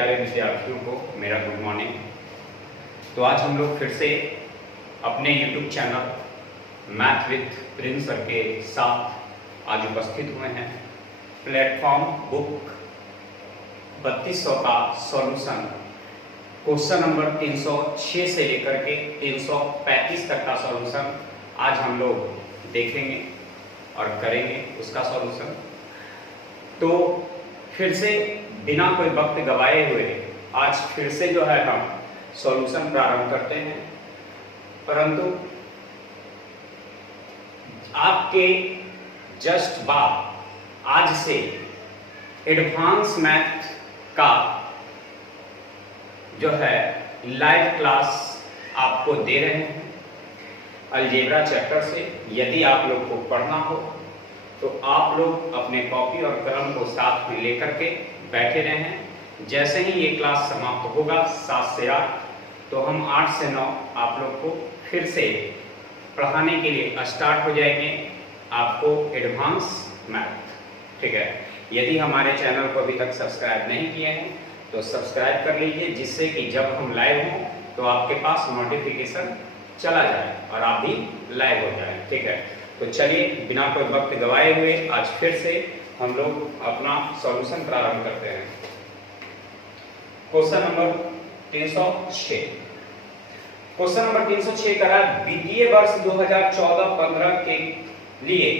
प्यारे विद्यार्थियों को मेरा गुड मॉर्निंग। तो आज हम लोग फिर से अपने YouTube channel math with Prince sir के साथ आज उपस्थित हुए हैं। प्लेटफॉर्म बुक 3200 का सॉल्यूशन क्वेश्चन नंबर 306 से लेकर के 335 तक का सॉल्यूशन आज हम लोग देखेंगे और करेंगे उसका सॉल्यूशन। तो फिर से बिना कोई वक्त गवाए हुए आज फिर से जो है हम सॉल्यूशन प्रारंभ करते हैं, परंतु आपके जस्ट बाद आज से एडवांस मैथ का जो है लाइव क्लास आपको दे रहे हैं अलजेब्रा चैप्टर से। यदि आप लोग को पढ़ना हो तो आप लोग अपने कॉपी और कलम को साथ में लेकर के बैठे रहें। जैसे ही ये क्लास समाप्त होगा 7 से 8, तो हम 8 से 9 आप लोग को फिर से पढ़ाने के लिए स्टार्ट हो जाएंगे आपको एडवांस मैथ। ठीक है, यदि हमारे चैनल को अभी तक सब्सक्राइब नहीं किए हैं तो सब्सक्राइब कर लीजिए, जिससे कि जब हम लाइव हों तो आपके पास नोटिफिकेशन चला जाए और आप भी लाइव हो जाए। ठीक है, तो चलिए बिना कोई वक्त गवाए हुए आज फिर से हम लोग अपना सॉल्यूशन प्रारंभ करते हैं। Question number 306। क्वेश्चन नंबर 306 करा वित्तीय वर्ष 2014-15 के लिए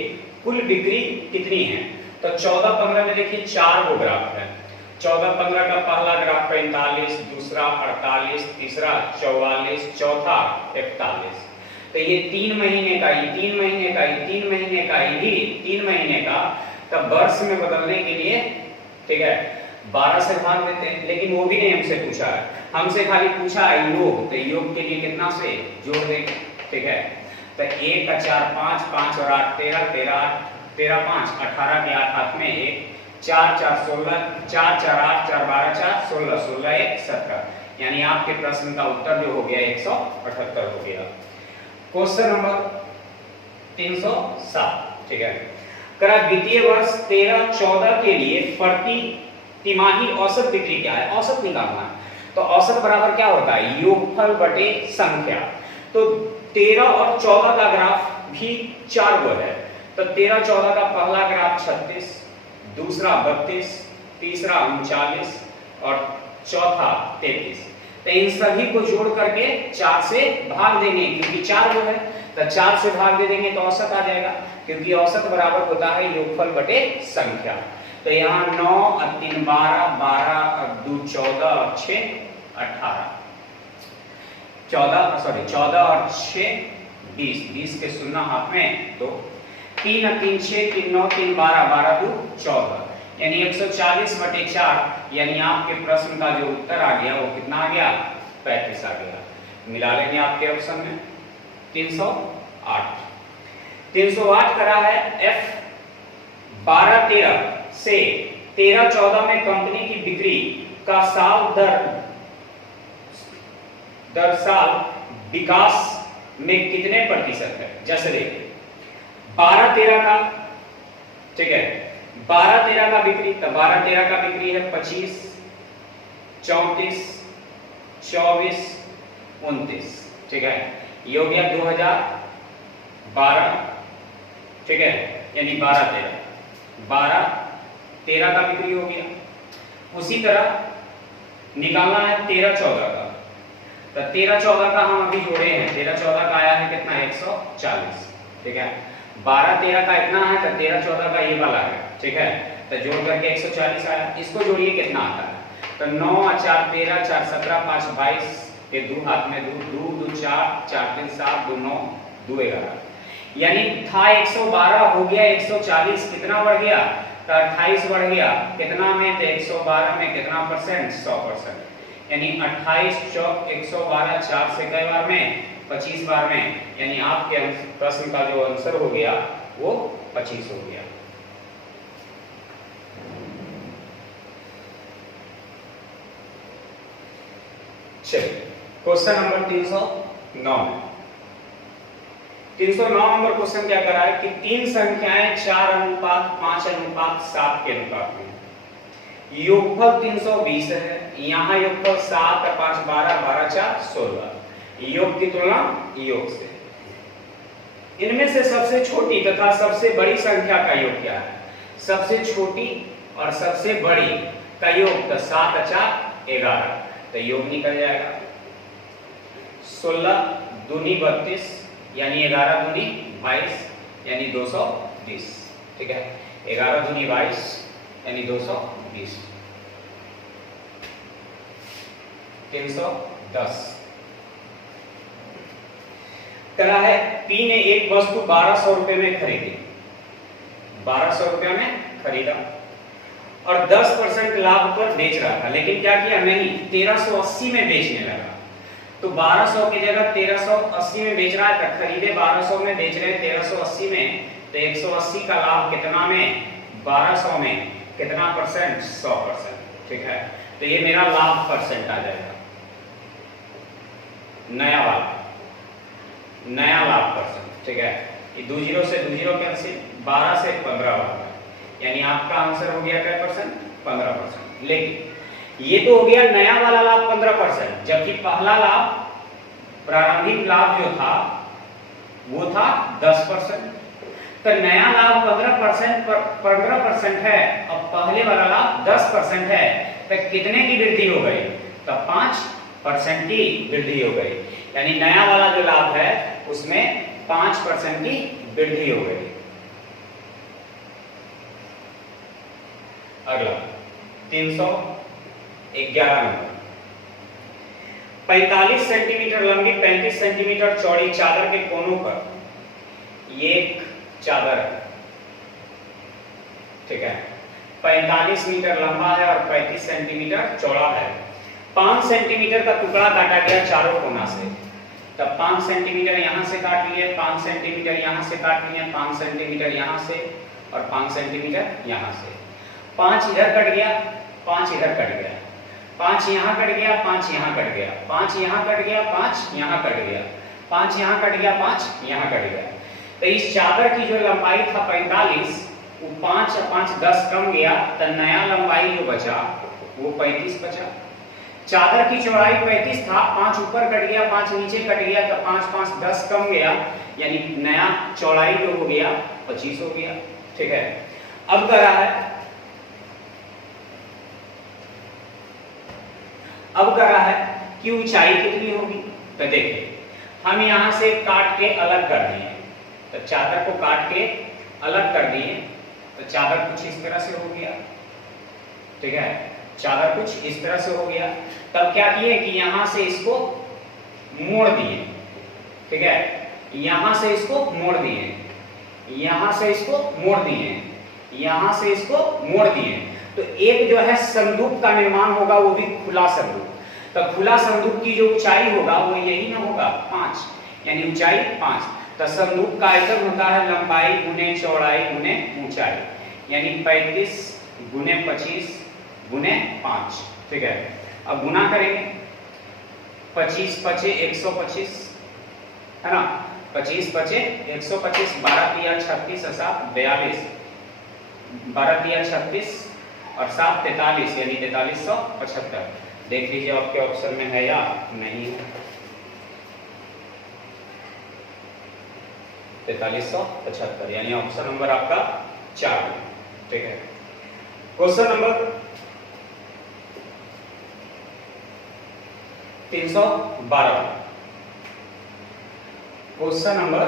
कुल बिक्री कितनी है। तो 14-15 में देखिए 4 गो ग्राफ है। 14-15 का पहला ग्राफ 45, दूसरा 48, तीसरा 44, चौथा 41। तो ये 3 महीने का, ये 3 महीने का, ये 3 महीने का, ये भी 3 महीने का। तब वर्ष में बदलने के लिए ठीक है 12 से भाग देते हैं, लेकिन वो भी नहीं हमसे पूछा है। हमसे खाली पूछा है योग, तो योग के लिए कितना से जोड़ देंगे। ठीक है, तो 1 का 4 5, 5 और 8 13, 13 5 18 के 8 हाथ में 1, 4 4 16, 4 4 8 4 12 4 16, 16 1 17। यानी आपके प्रश्न का उत्तर जो हो गया 178 हो गया। Question number 307। ठीक है, करा वित्तीय वर्ष 13-14 के लिए प्रति तिमाही औसत बिक्री क्या है, औसत निकालना है। तो औसत बराबर क्या होता है, योगफल बटे संख्या। तो 13 और 14 का ग्राफ भी 4 गो है। तो 13-14 का पहला ग्राफ 36, दूसरा 32, तीसरा 39 और चौथा 33। तो इन सभी को जोड़ करके 4 से भाग देंगे, क्योंकि 4 गो है। तो 4 से भाग दे देंगे तो औसत आ जाएगा, क्योंकि औसत बराबर होता है योगफल बटे संख्या। तो यहाँ 9 और 3 12, 12 और 2 14 और 6 18, 14 और 6 20, 20 के शून्य हाथ में 2, 3 और 3 6, 3 9, 3 12, 12 2 14, यानी 140 बटे 4। यानी आपके प्रश्न का जो उत्तर आ गया वो कितना आ गया, 35 आ गया। मिला लेंगे आपके ऑप्शन में 308। 308 करा है F 12-13 से 13-14 में कंपनी की बिक्री का साल दर साल विकास में कितने प्रतिशत है। जैसे देखिए 12-13 का, ठीक है 12-13 का बिक्री, तो 12-13 का बिक्री है 25, 34, 24, 29। ठीक है, ये हो गया 2012। ठीक है, यानी 12-13, 12-13 का बिक्री हो गया। उसी तरह निकालना है 13-14 का। तो 13-14 का हम अभी जोड़े हैं। 13-14 का आया है कितना, 140। ठीक है, 12-13 का इतना है, तो 13-14 का ये वाला है। ठीक है, तो जोड़ करके 140 आया। इसको जोड़िए कितना आता है, तो 9 और 4 13, 4 17, 5 22, ये 2 हाथ में 2 2 4, 4 3 7, 2 9, 2 11। यानी था 112 हो गया 140, कितना बढ़ गया, तो 28 बढ़ गया। कितना में, तो 112 में कितना परसेंट, 100%। यानी 28 चौक 112, 4 से कई बार में, 25 बार में। यानी आपके प्रश्न का जो आंसर हो गया वो 25 हो गया। चलिए क्वेश्चन नंबर 309 है। 309 नंबर क्वेश्चन क्या करा है कि 3 संख्याएं 4:5:7 के अनुपात में योगफल 320 है, यहाँ योगफल 7 और 5 12, 12 4 16। योग की तुलना योग से। इनमें से सबसे छोटी तथा सबसे बड़ी संख्या का योग क्या है? सबसे छोटी और सबसे बड़ी का योग तो 7 और 4 11, तो योग निकल जाएगा 16 दूनी 32 यानी 11 दूनी 22 यानी 220। ठीक है, 11 दूनी 22 यानी 220। 310 करा है, पी ने एक वस्तु 1200 रुपए में खरीदी, 1200 रुपए में खरीदा और 10% लाभ पर बेच रहा था, लेकिन क्या किया? नहीं, 1380 में बेचने लगा। तो 1200 की जगह 1380 में बेच रहा है, तो खरीदे 1200 में, बेच रहे 1380 में, तो 180 का लाभ कितना में? 1200 में कितना परसेंट? 100%। ठीक है, तो ये मेरा लाभ परसेंट आ जाएगा, नया वाला, नया लाभ परसेंट। ठीक है, ये 2 जीरो से 2 जीरो कैंसिल, 12 से 15 वाला, यानी आपका आंसर हो गया क्या परसेंट? 15%। लेकिन ये तो हो गया नया वाला लाभ 15%, जबकि पहला लाभ, प्रारंभिक लाभ जो था वो था 10%। तो नया लाभ 15% है और पहले वाला लाभ 10% है, तो कितने की वृद्धि हो गई? तो 5% की वृद्धि हो गई, यानी नया वाला जो लाभ है उसमें 5% की वृद्धि हो गई। अगला 311 नंबर, 45 सेंटीमीटर लंबी 35 सेंटीमीटर चौड़ी चादर के कोनों पर ये एक चादर है। ठीक है, 45 मीटर लंबा है और 35 सेंटीमीटर चौड़ा है। 5 सेंटीमीटर का टुकड़ा काटा गया चारों कोना से, तब 5 सेंटीमीटर यहां से काट लिए, 5 सेंटीमीटर यहां से काट लिए, 5 सेंटीमीटर यहां से और 5 सेंटीमीटर यहां से। 5 इधर कट गया, 5 इधर कट गया, 5 यहां कट गया, 5 यहां कट गया, 5 यहां कट गया, 5 यहां कट गया, 5 यहां कट गया, 5 यहां कट गया। तो इस चादर की जो लंबाई था 45, वो 5 और 5 10 कम गया, तो नया लंबाई जो बचा वो 35 बचा। चादर की चौड़ाई 35 था, 5 ऊपर कट गया, 5 नीचे कट गया, तो 5 5 10 कम गया, यानी नया चौड़ाई जो हो गया 25 हो गया। ठीक है, अब कह रहा है, अब कह रहा है कि ऊंचाई कितनी होगी। तो देखिए, हम यहां से काट के अलग कर दिए, तो चादर को काट के अलग कर दिए, तो चादर कुछ इस तरह से हो गया। ठीक है, चादर कुछ इस तरह से हो गया। तब क्या किए कि यहां से इसको मोड़ दिए। ठीक है, यहां से इसको मोड़ दिए, यहां से इसको मोड़ दिए, यहां से इसको मोड़ दिए, तो एक जो है संदूक का निर्माण होगा, वो भी खुला संदूक। तो खुला संदूक की जो ऊंचाई होगा वो यही ना होगा 5, यानी ऊंचाई 5। तो संदूक का आयतन होता है लंबाई गुने चौड़ाई गुने ऊंचाई, यानी 35 गुने 25 गुने 5। ठीक है, अब गुना करेंगे, 25 पचे 125 है ना, 25 पचे 125, 12 तिया 36 और 7 42, 12 तिया 36 और 7 43, यानी 4375। देख लीजिए आपके ऑप्शन में है या नहीं है। 4375, यानी ऑप्शन नंबर आपका 4 है। ठीक है, question number 312, question number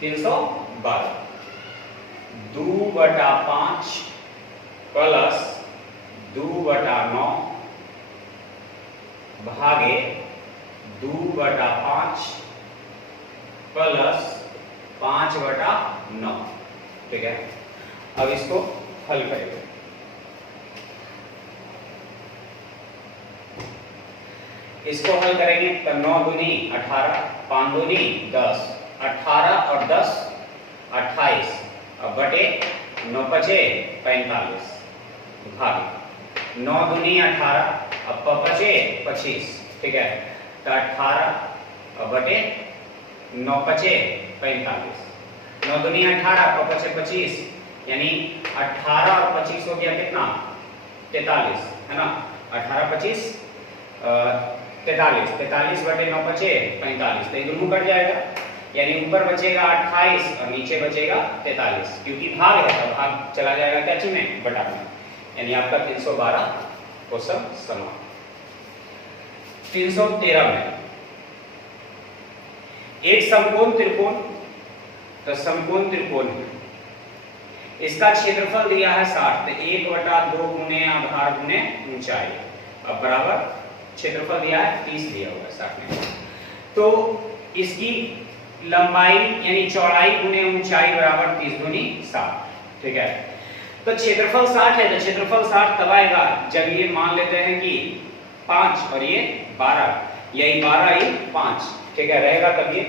312, 2/5 plus 2/9 भागे 2/5 प्लस 5/9। ठीक है, अब इसको हल करेंगे। इसको हल करेंगे तो 9 दूनी 18, 5 दूनी 10, 18 और 10 28 और बटे 9 पचे 45 भागे 9 दूनी 18 अब पचे 25। ठीक है, तो 18 और बटे 9 पचे 45, 9 दूनी 18 पचे 25, यानी 18 और 25 हो गया कितना 43 है ना, 18 25 43, 43 बटे 9 बचे 45, तो ये दोनों कट जाएगा, यानी ऊपर बचेगा 28 और नीचे बचेगा 43, क्योंकि भाग है तो भाग चला जाएगा क्या चीज में, बटा में, यानी आपका 312 क्वेश्चन समाप्त। 313 में एक समकोण त्रिकोण, तो समकोण त्रिकोण इसका क्षेत्रफल दिया है 60, तो 1/2 गुने आधार गुने ऊंचाई, अब बराबर क्षेत्रफल दिया है 30 दिया हुआ है 60 में, तो इसकी लंबाई यानी चौड़ाई गुने ऊंचाई बराबर 30 दूनी 60, ठीक है। तो क्षेत्रफल 60 है, तो क्षेत्रफल 60 तब आएगा जब ये मान लेते हैं कि 5 और ये 12, यही 12 ये 5, ठीक है, रहेगा तब ये,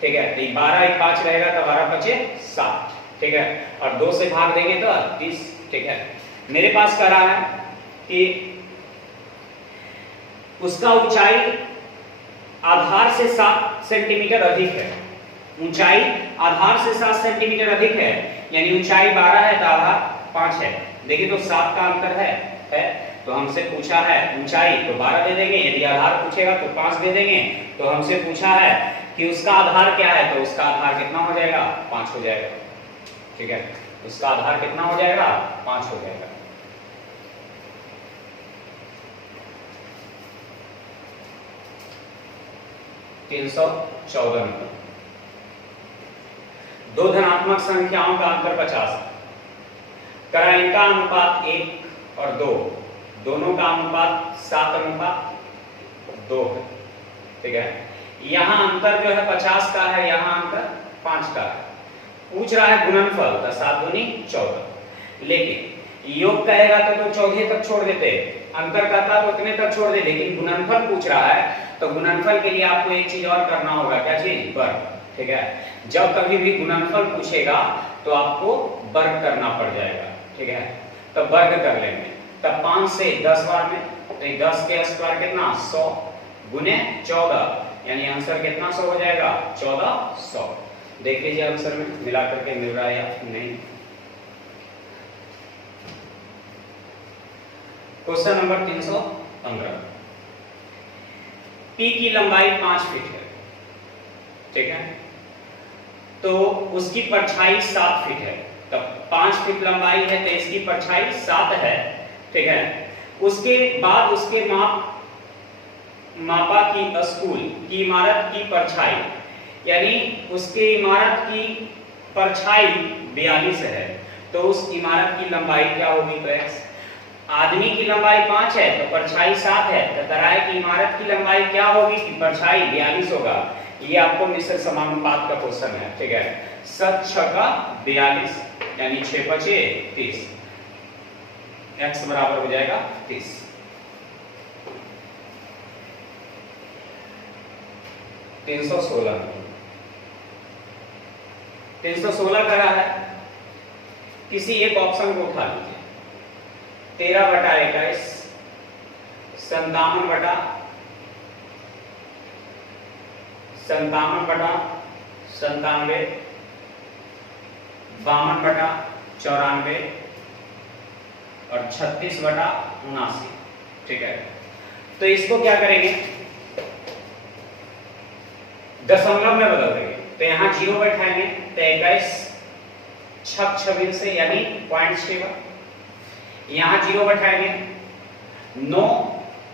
ठीक है, तो 12 ये 5 रहेगा तो 12 बचे 7, ठीक है, और 2 से भाग देंगे तो 30, ठीक है। मेरे पास कह रहा है कि उसका ऊंचाई आधार से 7 सेंटीमीटर अधिक है, ऊंचाई आधार से 7 सेंटीमीटर अधिक है, यानी ऊंचाई 12 है तो आधार 5 है, देखिए तो 7 का अंतर है, तो हमसे पूछा है ऊंचाई तो 12 दे देंगे, यदि आधार पूछेगा तो 5 दे देंगे, तो हमसे पूछा है कि उसका आधार क्या है, तो उसका आधार कितना हो जाएगा, 5 हो जाएगा, ठीक है, उसका आधार कितना हो जाएगा, 5 हो जाएगा। तीन 314 नंबर, दो धनात्मक संख्याओं का अंतर 50, करा इनका अनुपात 1 और 2, दोनों का अनुपात 7:2 है, ठीक है। यहाँ अंतर जो है 50 का है, यहाँ अंतर 5 का है, पूछ रहा है गुणनफल, तो 7 दूनी 14, लेकिन योग कहेगा तो 14 तक छोड़ देते, अंतर कहता तो उतने तक छोड़ दे, लेकिन गुणनफल पूछ रहा है तो गुणनफल के लिए आपको एक चीज और करना होगा, क्या चीज, वर्ग, ठीक है। जब कभी भी गुणनफल पूछेगा तो आपको वर्ग करना पड़ जाएगा, ठीक है, तो वर्ग कर लेंगे, तब 5 से 10 बार में, तो 10 के स्क्वायर कितना 100 गुने 14, यानी आंसर कितना 100 हो जाएगा, 1400। देख लीजिए आंसर में मिला करके मिल रहा है या नहीं। क्वेश्चन नंबर 315, P की लंबाई 5 फीट है, ठीक है, तो उसकी परछाई 7 फीट है, तब 5 फीट लंबाई है तो इसकी परछाई 7 है, ठीक है। उसके बाद उसके मापा की स्कूल की इमारत की परछाई, यानी उसके इमारत की परछाई 42 है, तो उस इमारत की लंबाई क्या होगी, तो x, आदमी की लंबाई 5 है तो परछाई 7 है, तो तराई की इमारत की लंबाई क्या होगी कि परछाई 42 होगा। ये आपको निश्चित समानुपात का क्वेश्चन है, ठीक है, 7 6 का 42, यानी 6 5 30, x बराबर हो जाएगा 30। तीन 316 करा है, किसी एक ऑप्शन को उठा लीजिए, 13/21, 57/97, 52/94 और 36/79, ठीक है। तो इसको क्या करेंगे, दशमलव में बदल देंगे, तो यहाँ 0 बैठाएंगे, तो 21 6 26 से यानी 0.6, यहाँ 0 बैठाएंगे, 9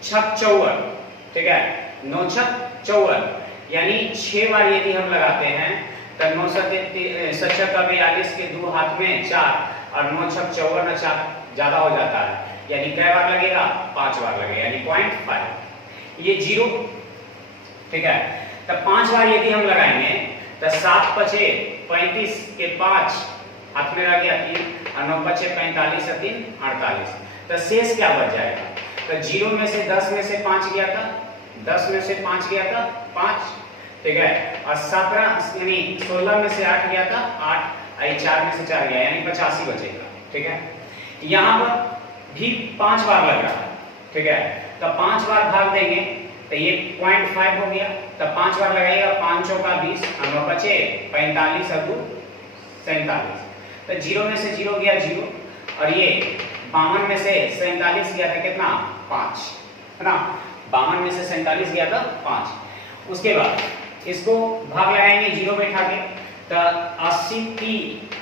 6 54, ठीक है, 9 6 54, यानी 6 बार यदि हम लगाते हैं तो 9 7 का 42 के 2 हाथ में 4 और 9 6 54 4 ज्यादा हो जाता है, यानी कै बार लगेगा, 5 बार लगेगा, यानी 0.5, ये 0, ठीक है। तब 5 बार यदि हम लगाएंगे तो 7 5 35 के 5 हाथ में रह गया 3 और 9 5 45 और 3 48, तो शेष क्या बच जाएगा, तो 0 में से 10 में से 5 गया था, 10 में से 5 गया था 5, ठीक है, और 17 यानी 16 में से 8 गया था 8, और 4 में से 4 गया, यानी 85 बचेगा, ठीक है। यहाँ पर भी 5 बार लग रहा है, ठीक है, तो 5 बार भाग देंगे तो ये 0.5 हो गया, तो 5 बार लगाइएगा, 5 चौका 20 और 9 बचे 45 और 2 47, तो 0 में से 0 गया 0, और ये 52 में से 47 गया था कितना 5 है ना, 52 में से 47 गया था 5। उसके बाद इसको भाग लगाएंगे 0 पे उठा के, तो 80 की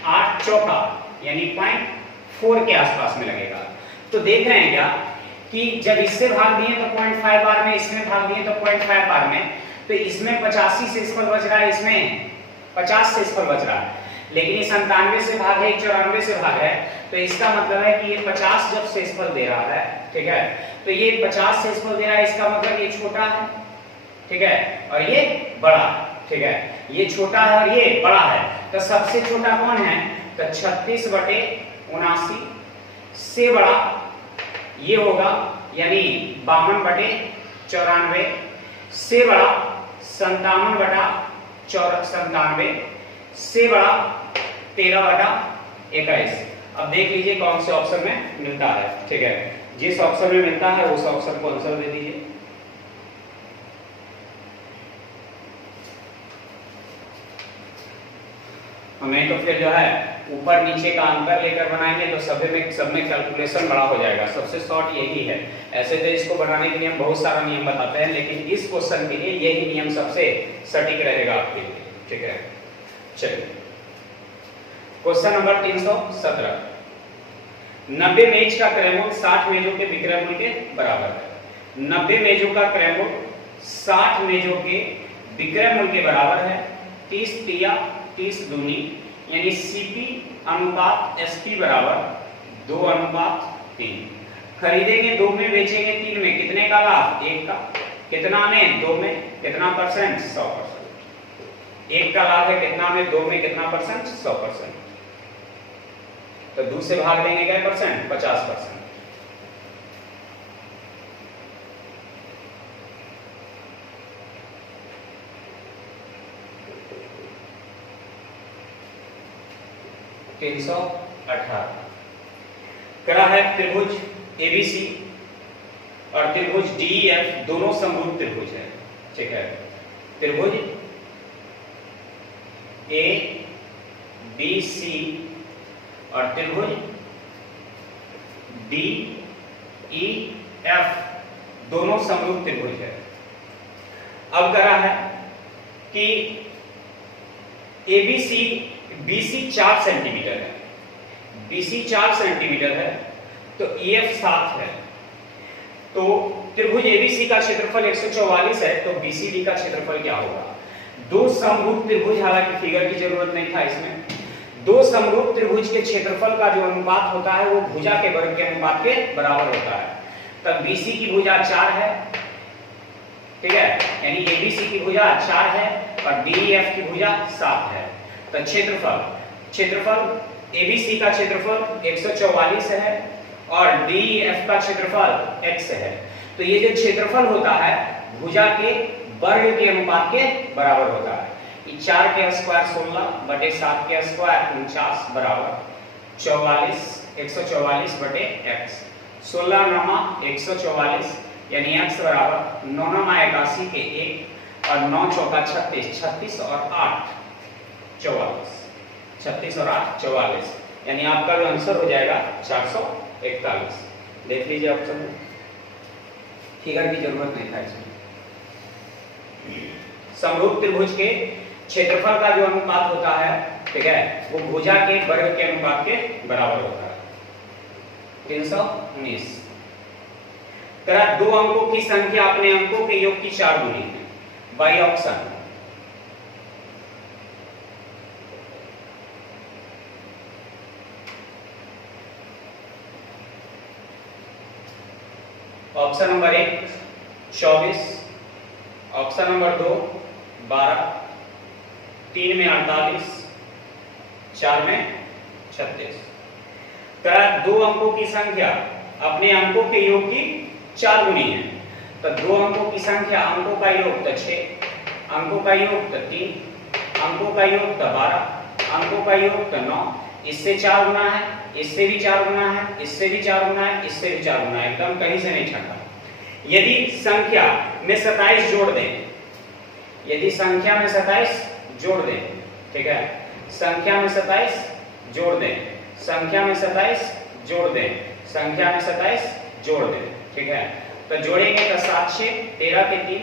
8 चौका यानी 0.4 के आसपास में लगेगा। तो देख रहे हैं क्या कि जब इससे भाग दिए तो 0.5 बार में, इसमें भाग दिए तो 0.5 बार में, तो इसमें 85 से इसफल बच रहा है, इसमें 50 से इसफल बच रहा है, लेकिन ये 97 से भाग है, 94 से भाग है, तो इसका मतलब है कि ये 50 जब शेषफल दे रहा है, ठीक है, तो ये 50 शेषफल दे रहा है, इसका मतलब ये छोटा है, ठीक है, और ये बड़ा, ठीक है, ये छोटा है और ये बड़ा है। तो सबसे छोटा कौन है, तो 36/79 से बड़ा ये होगा, यानी 52/94 से बड़ा 57/97 से बड़ा 13/21। अब देख लीजिए कौन से ऑप्शन में मिलता है, ठीक है, जिस ऑप्शन में मिलता है उस ऑप्शन को आंसर दे दीजिए। हमें तो फिर जो है ऊपर नीचे का अंतर लेकर बनाएंगे तो सब में कैलकुलेशन बड़ा हो जाएगा। सबसे शॉर्ट यही है। ऐसे तो इसको बनाने के लिए हम बहुत सारा नियम बताते हैं, लेकिन इस क्वेश्चन के लिए यही नियम सबसे सटीक रहेगा आपके लिए, ठीक है। चलिए क्वेश्चन नंबर 317, 90 मेज का क्रयमूल्य 60 मेजों के विक्रय मूल्य के बराबर है। 90 मेजों का क्रयमूल्य 60 मेजों के विक्रय मूल्य के बराबर है। 30 तिया 30 दूनी, यानी सीपी अनुपात एसपी बराबर 2:3। खरीदेंगे 2 में, बेचेंगे 3 में, कितने का लाभ 1 का, कितना में 2 में, कितना परसेंट 100%। 1 का लाभ है, कितना में 2 में, कितना परसेंट 100%। तो 2 से भाग देंगे क्या परसेंट 50%। करा है त्रिभुज एबीसी और त्रिभुज डीईएफ दोनों समभुज त्रिभुज है, ठीक है। त्रिभुज ए बी सी और त्रिभुज डी ई एफ दोनों समरूप त्रिभुज है। अब करा है कि एबीसी बीसी 4 सेंटीमीटर है, बीसी 4 सेंटीमीटर है, तो ईएफ 7 है। तो त्रिभुज एबीसी का क्षेत्रफल 144 है, तो बीसीडी का क्षेत्रफल क्या होगा। दो समरूप त्रिभुज, हालांकि फिगर की जरूरत नहीं था इसमें, दो समरूप त्रिभुज के क्षेत्रफल का जो अनुपात होता है वो भुजा के वर्ग के अनुपात के बराबर होता है। तब बीसी की भुजा 4 है, ठीक है, यानी एबीसी की भुजा 4 है और डीईएफ की भुजा 7 है। तो क्षेत्रफल एबीसी का क्षेत्रफल 144 है और डीईएफ का क्षेत्रफल x है। तो ये जो क्षेत्रफल होता है भुजा के वर्ग के अनुपात के बराबर होता है। 4 के स्क्वायर 16/7 के स्क्वायर 49 बराबर 144/x। 16 9 144, यानी x बराबर 9 9 81 के 1 और 9 चौका 36, 36 और 8 44, 36 और 8 44, यानी आपका जो आंसर हो जाएगा 441। देख लीजिए ऑप्शन में, फिगर की जरूरत नहीं था इसमें। समरूप त्रिभुज के क्षेत्रफल का जो अनुपात होता है, ठीक है, वो भुजा के वर्ग के अनुपात के बराबर होता है। 319, तरह 2 अंकों की संख्या अपने अंकों के योग की 4 गुनी है। By option option number 1 24, option number 2 12, 3 में 48, 4 में 36। तरह 2 अंकों की संख्या अपने अंकों के योग की 4 गुनी है। तो 2 अंकों की संख्या, अंकों का योग तो 6, अंकों का योग तो 3, अंकों का योग तो 12, अंकों का योग तो 9, इससे 4 गुना है, इससे भी 4 गुना है, इससे भी 4 गुना है, इससे भी 4 गुना है, एकदम कहीं से नहीं छटा। यदि संख्या में 27 जोड़ दें, यदि संख्या में 27 जोड़ दें, ठीक है, संख्या में 27 जोड़ दें, संख्या में 27 जोड़ दें, संख्या में 27 जोड़ दे, ठीक है। तो जोड़ेंगे तो 7 6 13 के 3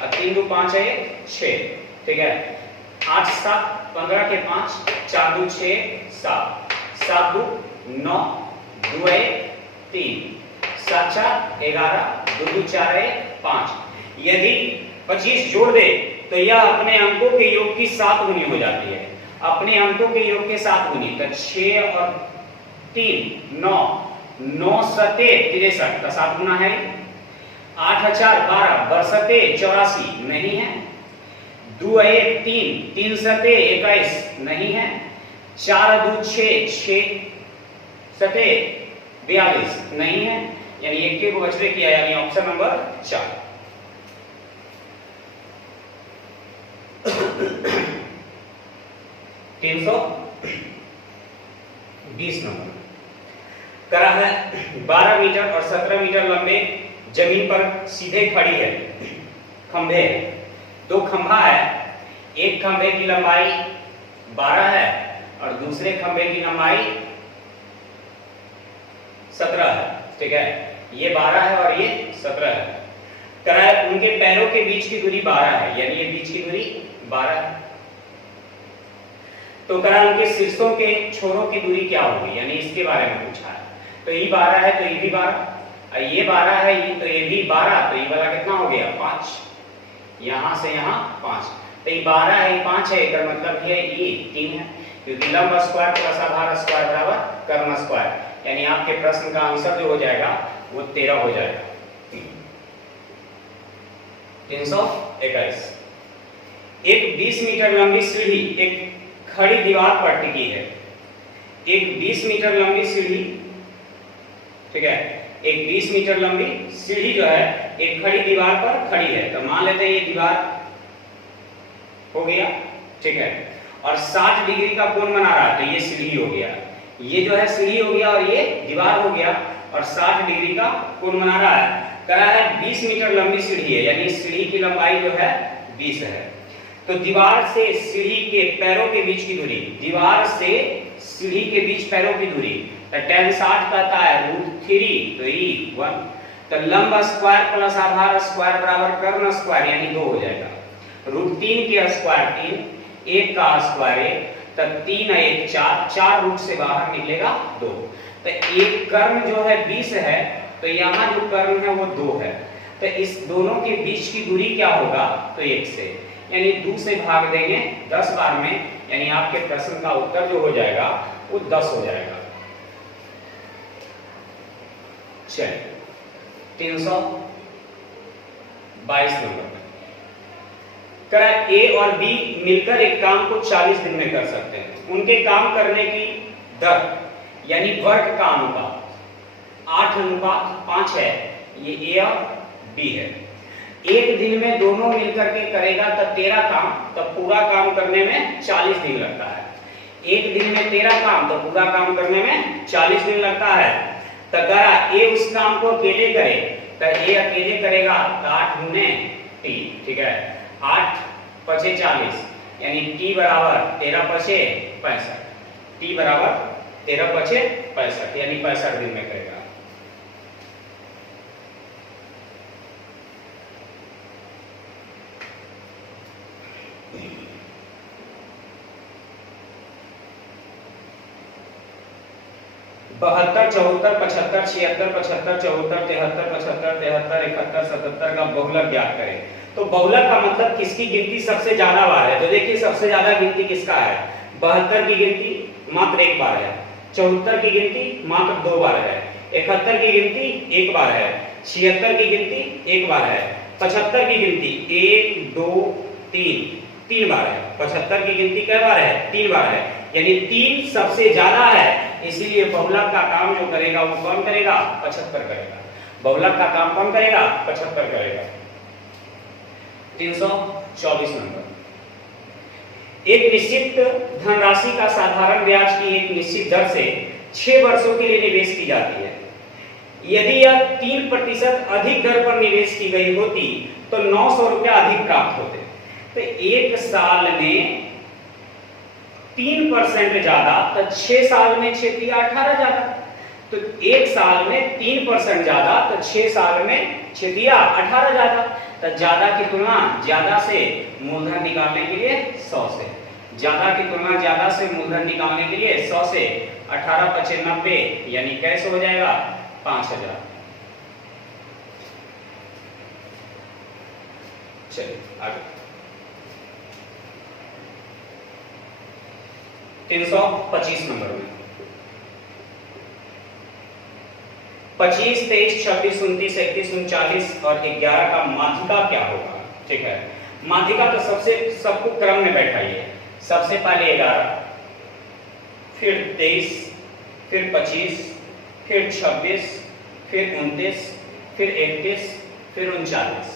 और 3 2 5 है 6, ठीक है। 8 7 15 के 5 4 2 6 7 7 2 9 2 1 3 7 4 11 2 2 4 1 5। यदि 25 जोड़ दे तो यह अपने अंकों के योग की 7 गुनी हो जाती है। अपने अंकों के योग के 7 गुनी, तो 6 और 3 9 9 सते 63 का 7 गुना है। 8 4 12 बरसते 84 नहीं है। 2 1 3 3 सते 21 नहीं है। 4 2 6 6 सते 42 नहीं है, यानी एक के को बचवे किया, यानी ऑप्शन नंबर 4। तीन 320 नंबर करा है। 12 मीटर और 17 मीटर लंबे जमीन पर सीधे खड़ी है खंभे, 2 खंभा है। एक खंभे की लंबाई 12 है और दूसरे खंभे की लंबाई 17 है, ठीक है। ये 12 है और ये 17 है। करा है उनके पैरों के बीच की दूरी 12 है, यानी ये बीच की दूरी 12 है। तो करा उनके शीर्षों के छोरों की दूरी क्या होगी, यानी इसके बारे में पूछा है। तो ये 12 है तो ये भी 12, ये 12 है तो ये भी 12, तो ये वाला कितना हो गया 5, यहां से यहां 5। तो ये 12 है, ये 5 है, इसका मतलब है ये 3 है, क्योंकि लंब स्क्वायर प्लस आधार स्क्वायर बराबर कर्ण स्क्वायर, यानी आपके प्रश्न का आंसर जो हो जाएगा वो 13 हो जाएगा। 321। एक 20 मीटर लंबी सीढ़ी एक खड़ी दीवार पर टिकी है। एक 20 मीटर लंबी सीढ़ी, ठीक है, एक 20 मीटर लंबी सीढ़ी जो है एक खड़ी दीवार पर खड़ी है। तो मान लेते हैं ये दीवार हो गया, ठीक है, और 60 डिग्री का कोण बना रहा है, तो ये सीढ़ी हो गया। ये जो है सीढ़ी हो गया और ये दीवार हो गया, और 60 डिग्री का कोण बना रहा है। कहा है 20 मीटर लंबी सीढ़ी है, यानी सीढ़ी की लंबाई जो है 20 है। तो दीवार से सीढ़ी के पैरों के बीच की दूरी, दीवार से सीढ़ी के बीच पैरों की दूरी, तो tan 60 कहता है √3, तो ये 1। तो लंब स्क्वायर प्लस आधार स्क्वायर बराबर कर्ण स्क्वायर, यानी 2 हो जाएगा। √3 के स्क्वायर 3, 1 का स्क्वायर 1, तो 3 1 4, 4 रूट से बाहर निकलेगा 2। तो एक कर्ण जो है 20 है, तो यहाँ जो कर्ण है वो 2 है। तो इस दोनों के बीच की दूरी क्या होगा, तो 1 से, यानी 2 से भाग देंगे 10 बार में, यानी आपके प्रश्न का उत्तर जो हो जाएगा वो 10 हो जाएगा। चलिए 322 नंबर करा, ए और बी मिलकर एक काम को 40 दिन में कर सकते हैं। उनके काम करने की दर, यानी वर्क का अनुपात 8:5 है। ये ए और बी है। एक दिन में दोनों मिलकर के करेगा तो 13 काम, तो पूरा काम करने में 40 दिन लगता है। एक दिन में 13 काम, तो पूरा काम करने में 40 दिन लगता है। तो करा ए उस काम को अकेले करे, तो ए अकेले करेगा तो 8 गुने टी, ठीक है, 8 पचे 40, यानी टी बराबर 13 पचे 65, टी बराबर 13 पचे 65, यानी 65 दिन में करेगा। बहत्तर 74 75 76 75 74 73 75 73 71 77 का बहुलक ज्ञात करें। तो बहुलक का मतलब किसकी गिनती सबसे ज्यादा बार है। तो देखिए सबसे ज्यादा गिनती किसका है, 72 की गिनती मात्र 1 बार है, 74 की गिनती मात्र 2 बार है, 71 की गिनती 1 बार है, 76 की गिनती 1 बार है, 75 की गिनती 1 2 3 बार है। 75 की गिनती कै बार है, 3 बार है, यानी 3 सबसे ज्यादा है। इसीलिए बहुलक का काम जो करेगा वो कौन करेगा, 75 करेगा। बहुलक का काम कौन करेगा, 75 करेगा। 324 नंबर, एक निश्चित धनराशि का साधारण ब्याज की एक निश्चित दर से 6 वर्षों के लिए निवेश की जाती है। यदि यह 3% अधिक दर पर निवेश की गई होती तो 900 रुपया अधिक प्राप्त होते। तो 1 साल में 3% ज्यादा, तो 6 साल में 6 18 ज्यादा। तो तो एक साल में 3% ज्यादा, तो 6 साल में 6 दिया 18 ज्यादा। तो ज्यादा की तुलना ज्यादा से मूलधन निकालने के लिए 100 से, ज्यादा की तुलना ज्यादा से मूलधन निकालने के लिए 100 से 18 × 90 यानी कैसे हो जाएगा 5000। चलिए आगे 325 नंबर में 25, 23, 26, 29, 31, 39 और 11 का माध्यिका क्या होगा। ठीक है, माध्यिका तो सबको क्रम में बैठाइए। सबसे पहले 11, फिर 23, फिर 25, फिर 26, फिर 29, फिर 31, फिर 39।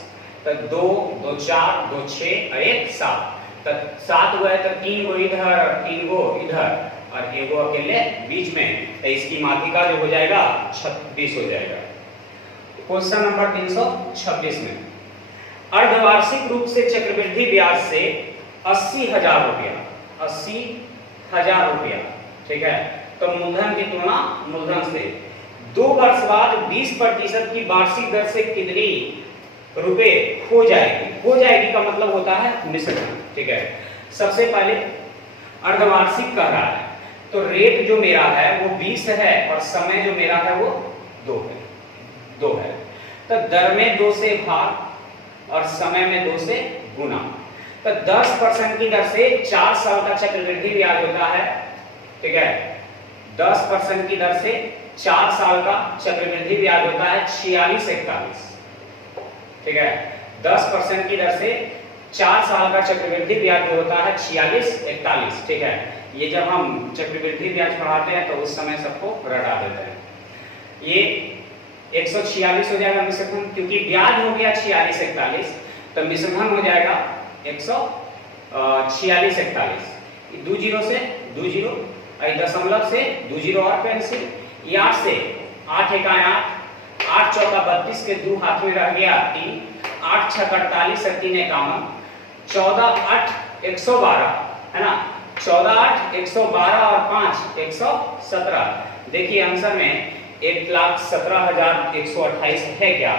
तो 2, 2, 4, 2, 6 और 1 7। तो 7 हुआ है तो 3 गो इधर, 3 गो इधर और एगो अकेले बीच में, तो इसकी माध्यिका जो हो जाएगा 26 हो जाएगा। क्वेश्चन नंबर 326 में अर्धवार्षिक रूप से चक्रवृद्धि ब्याज से 80,000 रुपया, 80,000 रुपया। ठीक है, तो मूलधन की तुलना मूलधन से 2 वर्ष बाद 20% की वार्षिक दर से कितनी रुपए हो जाएगी। हो जाएगी का मतलब होता है मिश्रण। ठीक है, सबसे पहले अर्धवार्षिक कह रहा है, तो रेट जो मेरा है वो 20 है और समय जो मेरा है वो 2 है। तो दर में 2 से भाग और समय में 2 से गुना। तो 10% की दर से 4 साल का चक्रवृद्धि ब्याज होता है। ठीक है, 10% की दर से 4 साल का चक्रवृद्धि ब्याज होता है 4641। ठीक है, 10% की दर से 4 साल का चक्रवृद्धि ब्याज होता है 4641। ठीक है, ये जब हम चक्रवृद्धि ब्याज पढ़ाते हैं तो उस समय सबको रटा देते हैं। ये 146 हो जाएगा मिश्रधन, क्योंकि ब्याज हो गया 4641, तो मिश्रधन हो जाएगा 14641। 2 जीरो से 2 जीरो, दशमलव से 2 जीरो और पेंसिल, 8 से 8 × 8, 8 × 4 = 32 के 2 हाथ में रह गया 3, 8 × 6 = 48 और 3 × 51, 14, 8, 112 है ना, 14, 8, 112 और 5, 117। देखिए आंसर में 1,17,128 है क्या,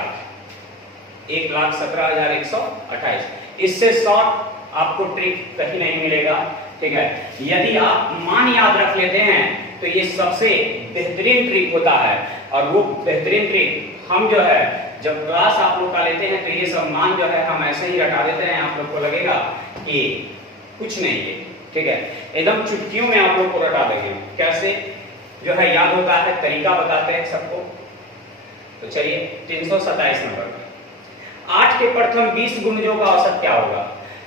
1,17,128। इससे शॉर्ट आपको ट्रिक कहीं नहीं मिलेगा। ठीक है, यदि आप मान याद रख लेते हैं तो ये सबसे बेहतरीन ट्रिक होता है। और वो बेहतरीन ट्रिक हम जो है जब क्लास आप लोग का लेते हैं तो ये सब मान जो है हम ऐसे ही रटा देते हैं, आप लोग को लगेगा कि कुछ नहीं है। ठीक है, एकदम चुटकियों में आप लोग को रटा देंगे। कैसे जो है याद होता है, तरीका बताते हैं सबको। तो चलिए 327 नंबर 8 के प्रथम 20 गुणजों का औसत क्या होगा।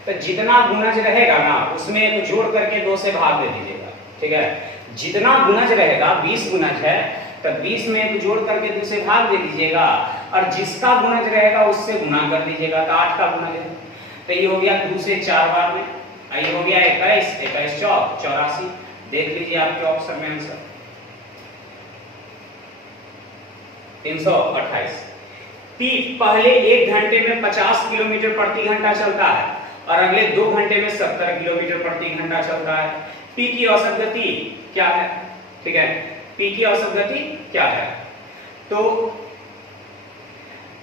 तो जितना गुणज रहेगा ना उसमें तो जोड़ करके 2 से भाग दे दीजिएगा। ठीक है, जितना गुणज रहेगा 20 गुणज है तो 20 में तो जोड़ करके 2 से भाग दे दीजिएगा, और जिसका गुणज रहेगा उससे गुना कर दीजिएगा। तो 8 का गुणज है तो ये हो गया 2 से 4 बार में, ये हो गया 21, 21 चौक 84। देख लीजिए आपके ऑप्शन में आंसर 328। पहले 1 घंटे में 50 किलोमीटर प्रति घंटा चलता है और अगले 2 घंटे में 70 किलोमीटर प्रति घंटा चलता है। पी की औसत गति क्या है। ठीक है, पी की औसत गति क्या है। तो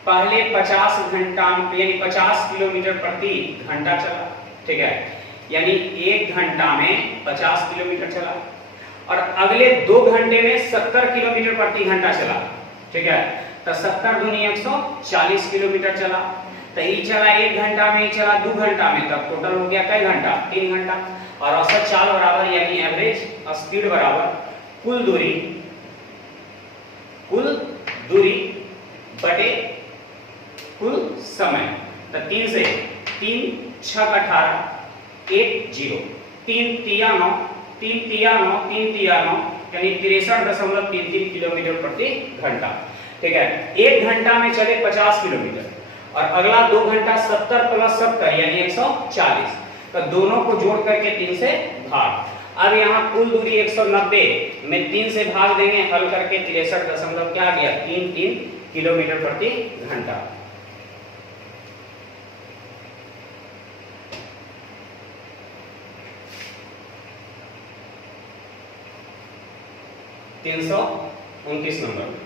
पहले 50 घंटा यानी 50 किलोमीटर प्रति घंटा चला। ठीक है, यानी 1 घंटा में 50 किलोमीटर चला और अगले 2 घंटे में 70 किलोमीटर प्रति घंटा चला। ठीक है, तो 70 दूनी 140 किलोमीटर चला। तो ये चला 1 घंटा में, चला 2 घंटा में, तब टोटल हो गया कई घंटा 3 घंटा। और औसत चाल बराबर यानी एवरेज स्पीड बराबर कुल दूरी बटे कुल समय। तो 3 से 3 6 18 1 0 3 तिया 9 3 तिया 9 3 तिया 9 यानी 63.33 किलोमीटर प्रति घंटा। ठीक है, 1 घंटा में चले 50 किलोमीटर और अगला 2 घंटा 70 + 70 यानी 140। तो दोनों को जोड़ करके 3 से भाग। अब यहाँ कुल दूरी 190 में 3 से भाग देंगे, हल करके 63 क्या आ गया 33 किलोमीटर प्रति घंटा। 29 नंबर में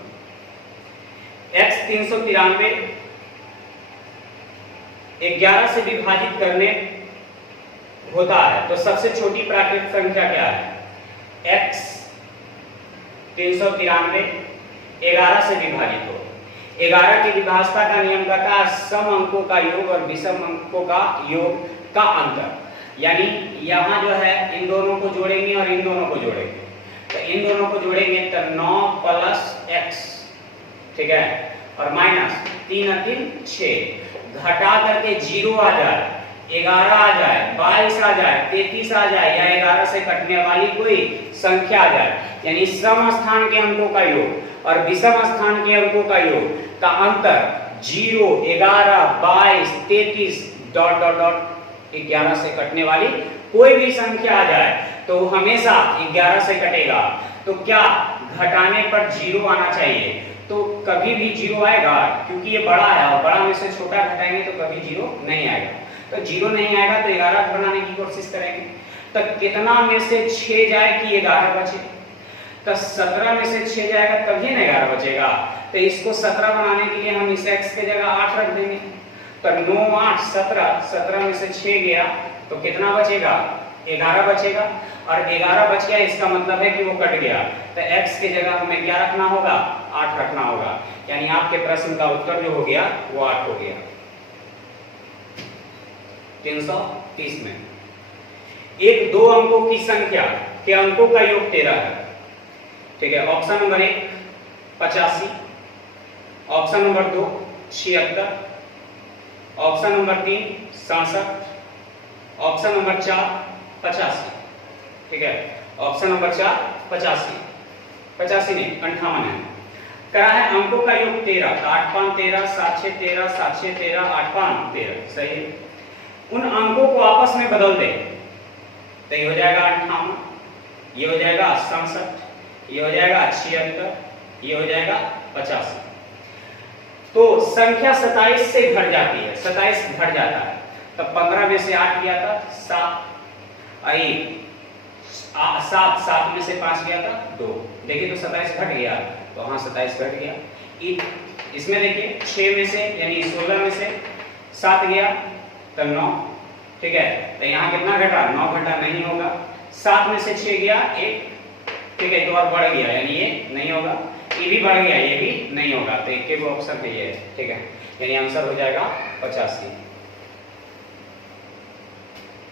x 393 11 से विभाजित करने होता है तो सबसे छोटी प्राकृतिक संख्या क्या है? x 393 11 से विभाजित हो। 11 की विभाजता का नियम कहता है सम अंकों का योग और विषम अंकों का योग का अंतर। यानी यहां जो है इन दोनों को जोड़ेंगे और इन दोनों को जोड़ेंगे, तो इन दोनों को जोड़ेंगे तो 9 प्लस x, ठीक है, और माइनस 3 और 3 6, घटा करके 0 आ जाए, 11 आ जाए, 22 आ जाए, 33 आ जाए, या 11 से कटने वाली कोई संख्या आ जाए, यानी सम स्थान के अंकों का योग और विषम स्थान के अंकों का योग का अंतर 0, 11, 22, 33 डॉट डॉट डॉट 11 से कटने वाली कोई भी संख्या आ जाए तो हमेशा 11 से कटेगा। तो क्या घटाने पर 0 आना चाहिए? तो कभी भी 0 आएगा, क्योंकि ये बड़ा है और बड़ा में से छोटा घटाएंगे तो कभी 0 नहीं आएगा। तो 0 नहीं आएगा तो 11 बनाने की कोशिश करेंगे। तो कितना में से 6 जाए कि 11 बचे? तो 17 में से 6 जाएगा तभी ना 11 बचेगा। तो इसको 17 बनाने के लिए हम इस x के जगह 8 रख देंगे। तो 9 8 17, 17 में से 6 गया तो कितना बचेगा? 11 बचेगा, और 11 बच गया इसका मतलब है कि वो कट गया। तो x के जगह हमें क्या रखना होगा? 8 रखना होगा। यानी आपके प्रश्न का उत्तर जो हो गया वो 8 हो गया। 330 में एक दो अंकों की संख्या के अंकों का योग 13 है, ठीक है। Option number 1 85, option number 2 76, option number 3 67, option number 4 85, ठीक है। ऑप्शन नंबर 4 85, 85 नहीं 58 है। करा है अंकों का योग 13, 8 5 13, 7 6 13, 7 6 13, 8 5 13, सही है। उन अंकों को आपस में बदल दे तो ये हो जाएगा 58, ये हो जाएगा 67, ये हो जाएगा 76, ये हो जाएगा 85। तो संख्या 27 से घट जाती है, 27 घट जाता है। तब 15 में से 8 गया था 7, 7 में से 5 गया था 2, देखिए तो 27 घट गया, तो हाँ 27 घट गया। इसमें देखिए 6 में से यानी 16 में से 7 गया तो 9, ठीक है। तो यहाँ कितना घटा? 9 घटा, नहीं होगा। 7 में से 6 गया 1, ठीक है, तो और बढ़ गया यानी ये नहीं होगा। ये भी बढ़ गया, ये भी नहीं होगा। तो एक के वो ऑप्शन है ये, ठीक है, यानी आंसर हो जाएगा 85।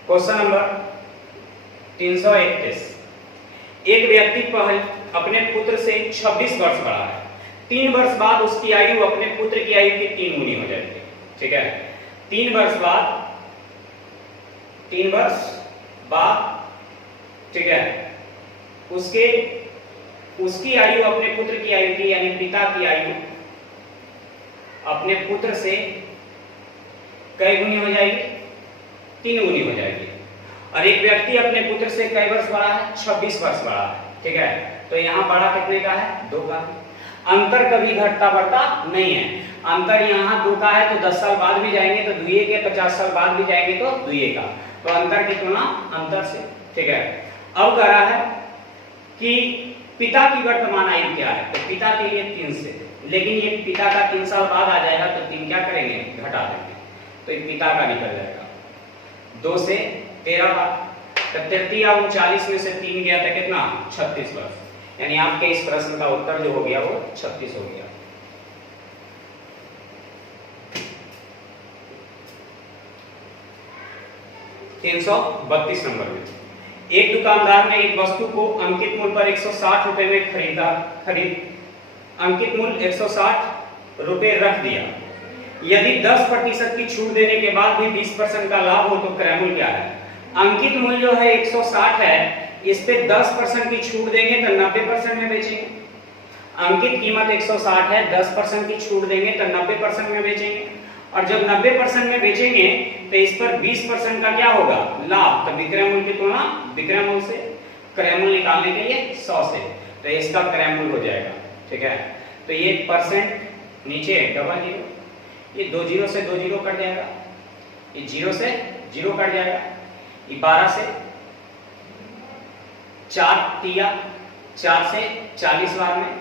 क्वेश्चन नंबर 331, एक व्यक्ति पहले अपने पुत्र से 26 वर्ष बड़ा है। 3 वर्ष बाद उसकी आयु अपने पुत्र की आयु की 3 गुनी हो जाएगी, ठीक है। 3 वर्ष बाद, ठीक है, उसकी आयु अपने पुत्र की आयु की, यानी पिता की आयु अपने पुत्र से कई गुनी हो जाएगी? 3 गुनी हो जाएगी। और एक व्यक्ति अपने पुत्र से कई वर्ष बड़ा है? 26 वर्ष बड़ा है, ठीक है। तो यहाँ बड़ा कितने का है? 2 का। अंतर कभी घटता बढ़ता नहीं है। अंतर यहाँ 2 का है तो 10 साल बाद भी जाएंगे तो 2 के, 50 साल बाद भी जाएंगे तो 2 का। तो अंतर की तुलना अंतर से, ठीक है। अब कह रहा है कि पिता की वर्तमान आयु क्या है? तो पिता के लिए 3 से, लेकिन ये पिता का 3 साल बाद आ जाएगा तो 3 क्या करेंगे? घटा देंगे, तो ये पिता का निकल जाएगा। 2 से 13 बार, तो 33 और 40 में से 3 गया था कितना? 36 वर्ष। यानी आपके इस प्रश्न का उत्तर जो हो गया वो 36 हो गया। (332) नंबर में एक दुकानदार ने एक वस्तु को अंकित मूल्य पर 160 रुपए में अंकित मूल्य 160 रुपए रख दिया। यदि 10% की छूट देने के बाद भी 20% का लाभ हो तो क्रय मूल्य क्या है? अंकित मूल्य जो है 160 है, इस पे 10% की छूट देंगे तो 90% में बेचेंगे। अंकित कीमत 160 है, 10% की छूट देंगे तो 90% में बेचेंगे। और जब 90% में बेचेंगे तो इस पर 20% का क्या होगा? लाभ। तो विक्रय मूल्य की तुलना विक्रय मूल्य से, क्रय मूल्य निकालने के लिए 100 से, तो इसका क्रय मूल्य हो जाएगा, ठीक है। तो ये परसेंट नीचे डबल जीरो, ये 2 जीरो से 2 जीरो कट जाएगा, ये 0 से 0 कट जाएगा, ये 12 से 4 तिया 4 से 40 बार में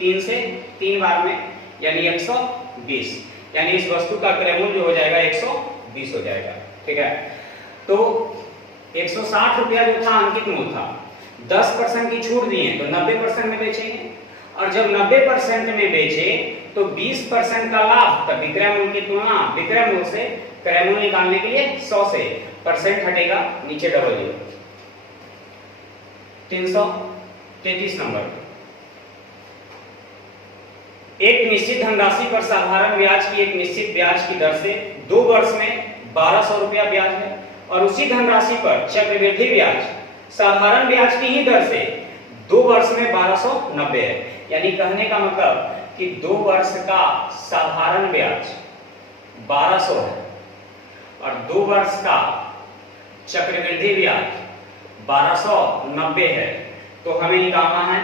3 से 3 बार में यानी 120, यानी इस वस्तु का क्रय मूल्य हो जाएगा 120 हो जाएगा। ठीक है, तो 160 रुपया जो था अंकित मूल्य था, 10% की छूट दी है तो 90% में बेचेंगे, और जब 90% में बेचे तो 20% का लाभ, तब विक्रय मूल्य की तुलना विक्रय मूल्य से क्रय मूल्य निकालने के लिए 100 से परसेंट हटेगा, नीचे डबल जीरो। 333 नंबर, एक निश्चित धनराशि पर साधारण ब्याज की एक निश्चित ब्याज की दर से 2 वर्ष में 1200 रुपया ब्याज है, और उसी धनराशि पर चक्रवृद्धि ब्याज साधारण ब्याज की ही दर से 2 वर्ष में 1290 है। यानी कहने का मतलब कि 2 वर्ष का साधारण ब्याज 1200 है और 2 वर्ष का चक्रवृद्धि ब्याज 1290 है, तो हमें निकालना है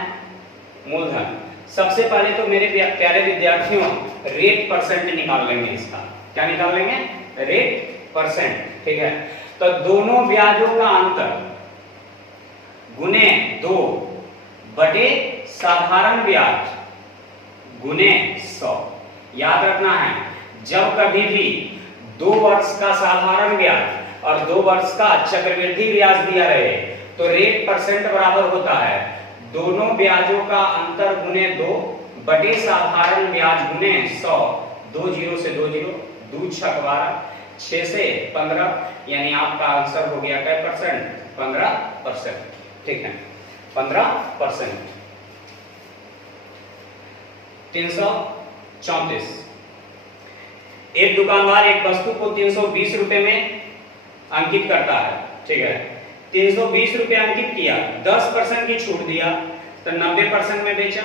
मूलधन। सबसे पहले तो मेरे प्यारे विद्यार्थियों रेट परसेंट निकाल लेंगे इसका। क्या निकाल लेंगे? Rate percent. ठीक है, तो दोनों ब्याजों का अंतर गुने 2 बटे साधारण ब्याज गुने 100। याद रखना है, जब कभी भी 2 वर्ष का साधारण ब्याज और 2 वर्ष का चक्रवृद्धि ब्याज दिया रहे तो रेट परसेंट बराबर होता है दोनों ब्याजों का अंतर गुने 2 बटे साधारण ब्याज गुने 100। 2 जीरो से 2 जीरो, 2 छक 12, 6 से 15, यानी आपका आंसर हो गया क्या परसेंट? 15%। ठीक है, 15%। 334, एक दुकानदार एक वस्तु को 320 रुपए में अंकित करता है। ठीक है, 320 रुपए अंकित किया, 10% की छूट दिया तो 90% में बेचा,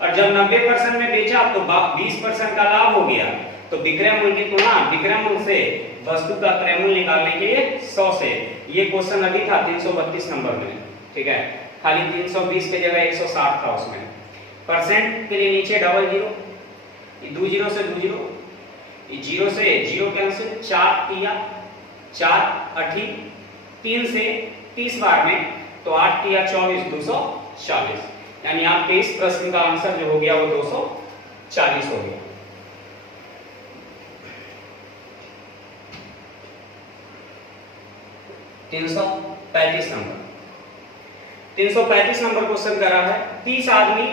और जब 90% में बेचा तो 20% का लाभ हो गया, तो विक्रय मूल्य की तुलना विक्रय मूल्य से वस्तु का क्रय मूल्य निकालने के लिए 100 से। ये क्वेश्चन अभी था 332 नंबर में। ठीक है, खाली 320 के जगह 160 था उसमें। परसेंट के लिए नीचे डबल जीरो, 2 जीरो से 2 जीरो, 0 से 0 कैंसिल, 4 किया, 4 8, 3 से 30 बार में तो 8 किया 24, 240, यानी आपके इस प्रश्न का आंसर जो हो गया वो 240 हो गया। नंबर 335 नंबर क्वेश्चन करा है, 30 आदमी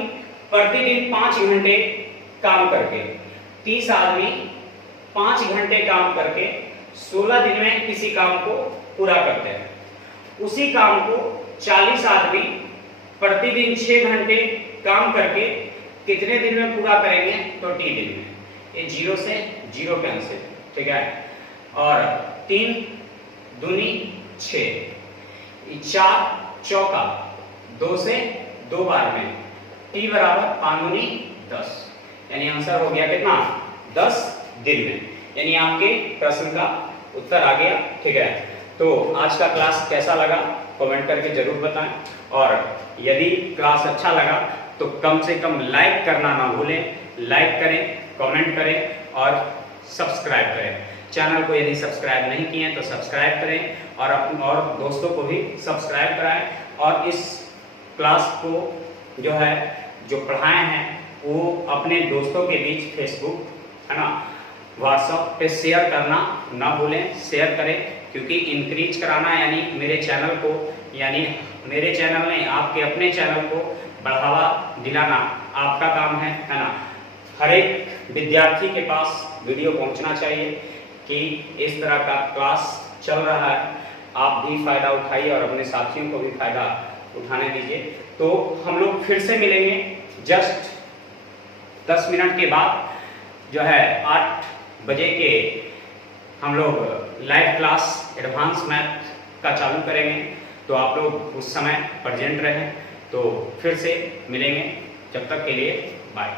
प्रतिदिन 5 घंटे काम करके 30 आदमी 5 घंटे काम करके 16 दिन में किसी काम को पूरा करते हैं। उसी काम को 40 आदमी प्रतिदिन 6 घंटे काम करके कितने दिन में पूरा करेंगे? तो 30 दिन में। ये 0 से 0 कैंसिल। ठीक है, और 3 दूनी 6, 4 चौका 2 से 2 बार में, t बराबर 5 दूनी 10, यानी आंसर हो गया कितना? 10 दिन में। यानी आपके प्रश्न का उत्तर आ गया। ठीक है, तो आज का क्लास कैसा लगा कमेंट करके जरूर बताएं, और यदि क्लास अच्छा लगा तो कम से कम लाइक करना ना भूलें। लाइक करें, कमेंट करें और सब्सक्राइब करें। चैनल को यदि सब्सक्राइब नहीं किए तो सब्सक्राइब करें, और अपने और दोस्तों को भी सब्सक्राइब कराएं, और इस क्लास को जो है जो पढ़ाए हैं वो अपने दोस्तों के बीच फेसबुक है ना, व्हाट्सएप पे शेयर करना ना भूलें। शेयर करें, क्योंकि इंक्रीज कराना यानी मेरे चैनल को, यानी मेरे चैनल में आपके अपने चैनल को बढ़ावा दिलाना आपका काम है ना। हर एक विद्यार्थी के पास वीडियो पहुंचना चाहिए कि इस तरह का क्लास चल रहा है, आप भी फायदा उठाइए और अपने साथियों को भी फायदा उठाने दीजिए। तो हम लोग फिर से मिलेंगे जस्ट 10 मिनट के बाद, जो है 8 बजे के हम लोग लाइव क्लास एडवांस मैथ का चालू करेंगे। तो आप लोग उस समय प्रेजेंट रहें। तो फिर से मिलेंगे, जब तक के लिए बाय।